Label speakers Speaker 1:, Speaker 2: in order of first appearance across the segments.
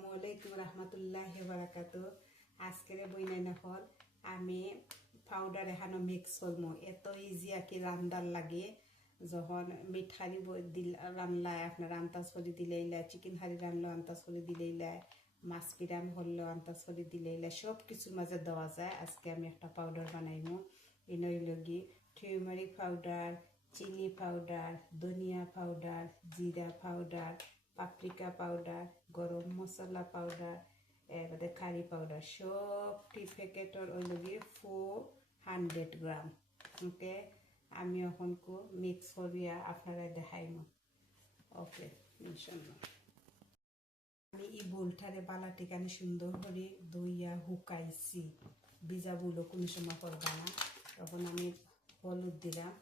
Speaker 1: আসসালামু আলাইকুম রহমতুল্লাহ বারাকাত আজকের বইনাই নহল আমি পাউডার এখানো মিক্স করব এত ইজি আর কি রান্দার লাগে। যখন মিঠারি দিল রান্নায় আপনার আন্তাজ করে দিলেইলা চিকেন হারি রান্নলো আন্তাজ করে দিলেইলা মাছ কিরাম হললো আন্তাজ করে দিলেইলা সব কিছুর মাঝে দেওয়া যায়। আজকে আমি একটা পাউডার বানাইমু। ইনই লগি টিউমারিক পাউডার চিনি পাউডার ধনিয়া পাউডার জিরা পাউডার পাপরিকা পাউডার গরম মশলা পাউডার এবারে কারি পাউডার সবটি প্যাকেটর ওই লগে ফোর হান্ড্রেড গ্রাম ওকে আমি এখন কো মিক্স করিয়া আপনারা দেখাইম ওকে আমি এই বোলটারে বালাটিকানে সুন্দর করে দইয়া হুকাইছি বিজা বুলো কোনো সময় করবা না তখন আমি হলুদ দিলাম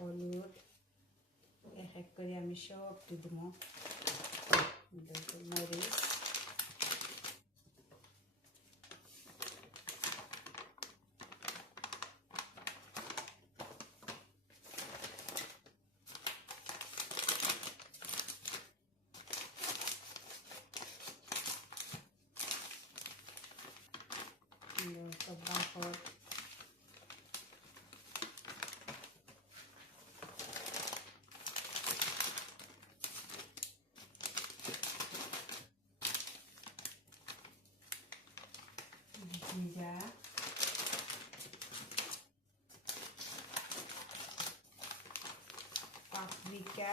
Speaker 1: হলুদ এক এক করে আমি সব দিব মরিচ সব বাহর জিরা পাপরিকা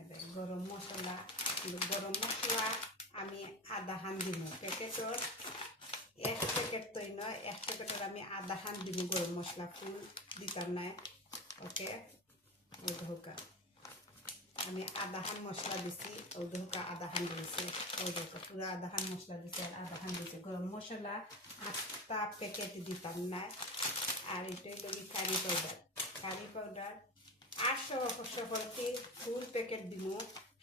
Speaker 1: এবার গরম মশলা গরম মশলা আমি আধা হান দিব প্যাকেটর এক প্যাকেট তৈ নয় এক প্যাকেটর আমি আধা হান দিব গরম মশলা ফুল দিতাম নাই ওকে ধোকা আমি আদাহান মশলা দিছি ওই ধোকা আদাহান দিয়েছি ওই ধোকা পুরো আদাহান মশলা দিছি আর আদাহান দিয়েছি গরম মশলা আটটা প্যাকেট দিতাম না। আর এটাই লগে কারি পাউডার কারি পাউডার আটশো সকলকে ফুল প্যাকেট দিব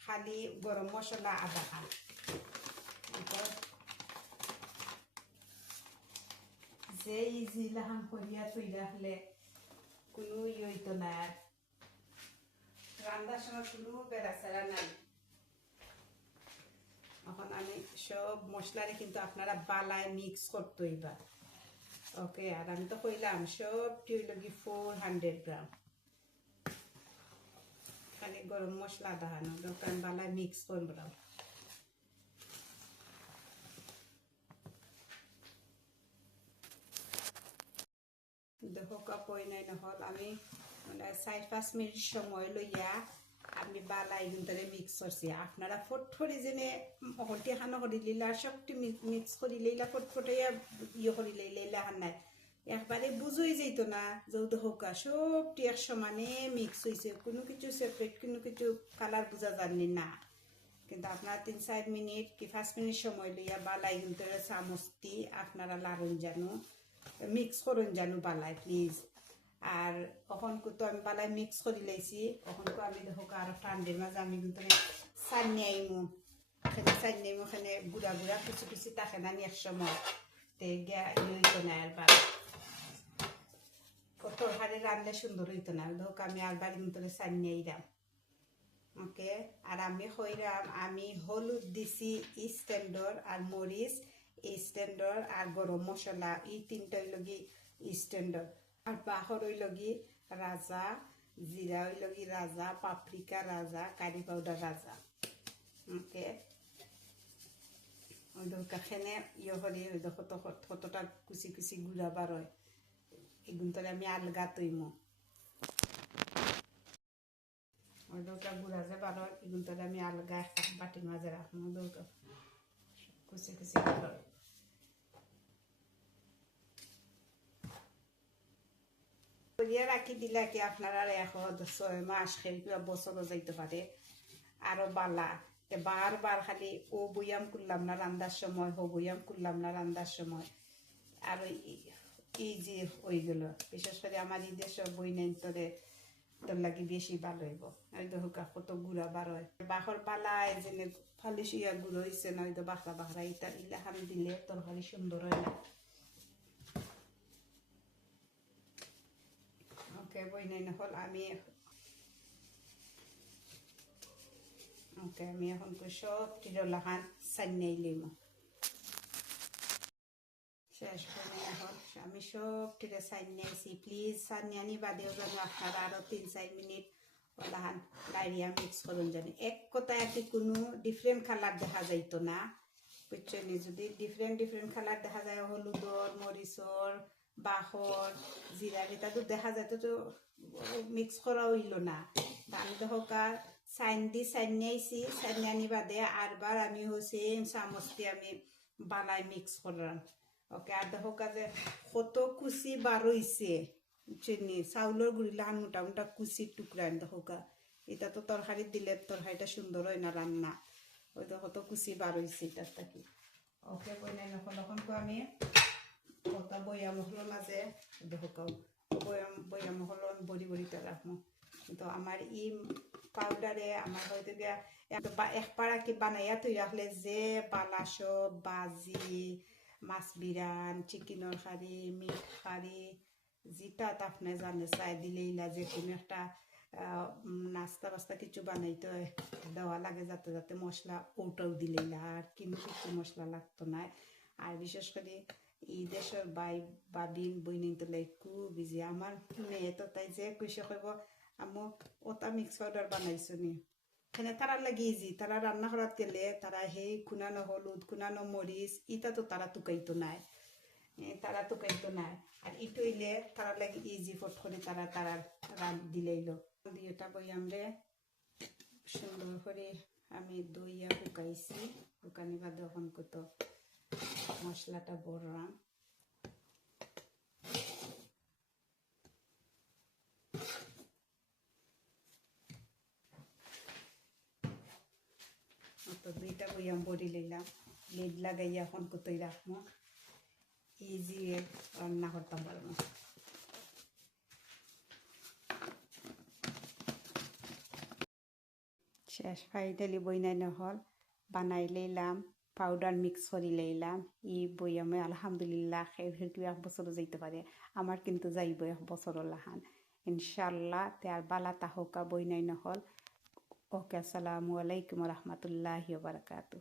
Speaker 1: খালি গরম মশলা আদাহান। যে ইজি লাহান করিয়া তৈরি রাখলে কোনো ইয়ে হইতো না আর। রান্নার সময় কোনো বেড়াচেরা নাই। এখন আমি সব মশলারে কিন্তু আপনারা বালায় মিক্স করতে হইবা ওকে আর আমি তো কইলাম, সব টিউলগি ফোর হান্ড্রেড গ্রাম খালি গরম মশলা দাহানো দোকান বালায় মিক্স করব দেখো কাপড় নাই নহল। আমি চার পাঁচ মিনিট সময় লইয়া আমি বালাই কিন্তু মিক্স করছি। আপনারা ফটফটি যেনে হলটি হানো করে লিলা সবটি মিক্স করে লইলা ফটফটাইয়া ইয়ে করে লইলা হান নাই। একবারে বুঝই যাইতো না যৌদ হোকা সবটি এক সমানে মিক্স হয়েছে কোনো কিছু সেপারেট কোনো কিছু কালার বোঝা যাননি, না। কিন্তু আপনারা তিন চার মিনিট কি পাঁচ মিনিট সময় লইয়া বালাই কিন্তু চামচটি আপনারা লারুন জানো মিক্স করুন জানো বালাই প্লিজ আর কখনকু তো আমি বালাই মিক্স করে লাইছি কখনকু আমি দেখো আরও ঠান্ডের মাঝে আমি কিন্তু চান্নি আইমু। এখানে চান্নি আইমু, এখানে গুড়া গুড়া কুচি কুচি তাকে না এক সময় তে গিয়া হইতো না আর বার কত হারে রান্না সুন্দর হইতো না। দেখো আমি আর বাড়ি কিন্তু চান্নি আইরাম। ওকে? আর আমি হইরাম, আমি হলুদ দিছি স্ট্যান্ডর আর মরিচ স্ট্যান্ডর আর গরম মশলা, এই তিনটাই লগি স্ট্যান্ডর আর বাহর ওই লগি রাজা, জিরা ওই লগি রাজা পাপরিকা রাজা, কারি পাউডার রাজা। ওকে? ওই দরকার খেনে করি, ওই কত কতটা কুচি কুচি গুড়া বার হয়। এগুন তলে আমি আলগা তৈমো। ওই গুড়া যে বার এগুন আমি আলগা একটা বাটির মাঝে রাখব। কুচি কুচি বার করিয়া রাখি দিলে কি আপনারা এখন ছয় মাস খেয়ে বছরও যাইতে পারে। আরও বালা। বারবার খালি ও বইয়াম করলাম না রান্দার সময়, হো বইয়াম করলাম না রান্দার সময়। আর এই যে হয়ে গেল। বিশেষ করে আমার ঈদের সব বই নেন তোরে, তোর লাগি বেশি ভালো হইব। দেখো গা কত গুড়া বার হয়। বাহর পালায় যেনে ফালিশ ইয়া গুঁড়ো হয়েছে না ওই তো বাখরা বাখরা ইটা ইলাহান দিলে তোর তরকারি সুন্দর হয় না। বই নাই নহল আমি ওকে আমি এখন তো সব টিরলাহান সান্যাই লিম শেষ করে এখন আমি সব টিরে সান্যাইছি প্লিজ সান্যানি বাদেও যেন আপনারা আরও তিন চার মিনিট ওলাহান ডাইরিয়া মিক্স করুন জানি এক কথায় আর কি কোনো ডিফারেন্ট কালার দেখা যাইতো না বুঝছেন যদি ডিফারেন্ট ডিফারেন্ট কালার দেখা যায় হলুদর মরিচর বাহর জিরার এটা তো দেখা যায় তো মিক্স করা হইল না। তা আমি দেখা সাইন দি সাইন নিয়েছি সাইন আনি বাদে আরবার আমি হচ্ছে চামচ দিয়ে আমি বালাই মিক্স করলাম ওকে আর দেখো যে কত কুচি বার হইছে চিনি চাউলের গুড়ি লাহান মোটা মোটা কুচির টুকরা দেখো এটা তো তরকারি দিলে তরকারিটা সুন্দর হয় না রান্না ওই তো কত কুচি বার হইছে থাকি। ওকে বইনাই নখন নখন আমি কটা বৈয়াম হলোর মাঝে দেখো বৈয়াম বৈয়াম হলন বড়ি বড়িটা রাখব কিন্তু আমার ই পাউডারে আমার হয়তো গিয়া একপাড়া কি বানাইয়া তুই রাখলে যে বালাস বাজি, মাছ বিরান চিকেনের খারি মিট খারি যেটা আপনি জানে, চাই দিলেই যে কোনো একটা নাস্তা বাস্তা কিছু বানাইতে দেওয়া লাগে যাতে যাতে মশলা ওটাও দিলেই আর কিন্তু কিছু মশলা লাগতো না। আর বিশেষ করে এই দেশের বাই বাবিন বইনিন তোলাই খুব বিজি। আমার মেয়ে তো তাই যে কইসে কইব আমো ওটা মিক্স পাউডার বানাইছো নি? এখানে তারা লাগি ইজি তারা রান্না করাত গেলে তারা সেই খুনানো হলুদ খুনানো মরিচ ইটা তো তারা টুকাইতো নাই। তারা টুকাইতো নাই। আর ইটো ইলে তারা লাগি ইজি ফট করে তারা তারা রান দিলেইলো। দিয়েটা বই আমরে সুন্দর করে আমি দইয়া শুকাইছি, শুকানি বাদে এখন কত। মশলাটা বড়রাম তো দুইটা বইয়াম বড়ি লইলাম। লিড লাগাইয়া এখন কোথায় রাখব? ইজি রান্না করতাম পারব শেষ ফাইনালি বইনাই নহল বানাই লইলাম। পাউডার মিক্স করে লইলাম ই বইয়ামে আলহামদুলিল্লাহ খেয়ে এক বছরও যাইতে পারে। আমার কিন্তু যাইব এক বছরও লাহান। ইনশাল্লাহ তে আর বালা তাহকা বই নাই নহল। ওকে, আসসালামু আলাইকুম রহমতুল্লাহ বারকাতু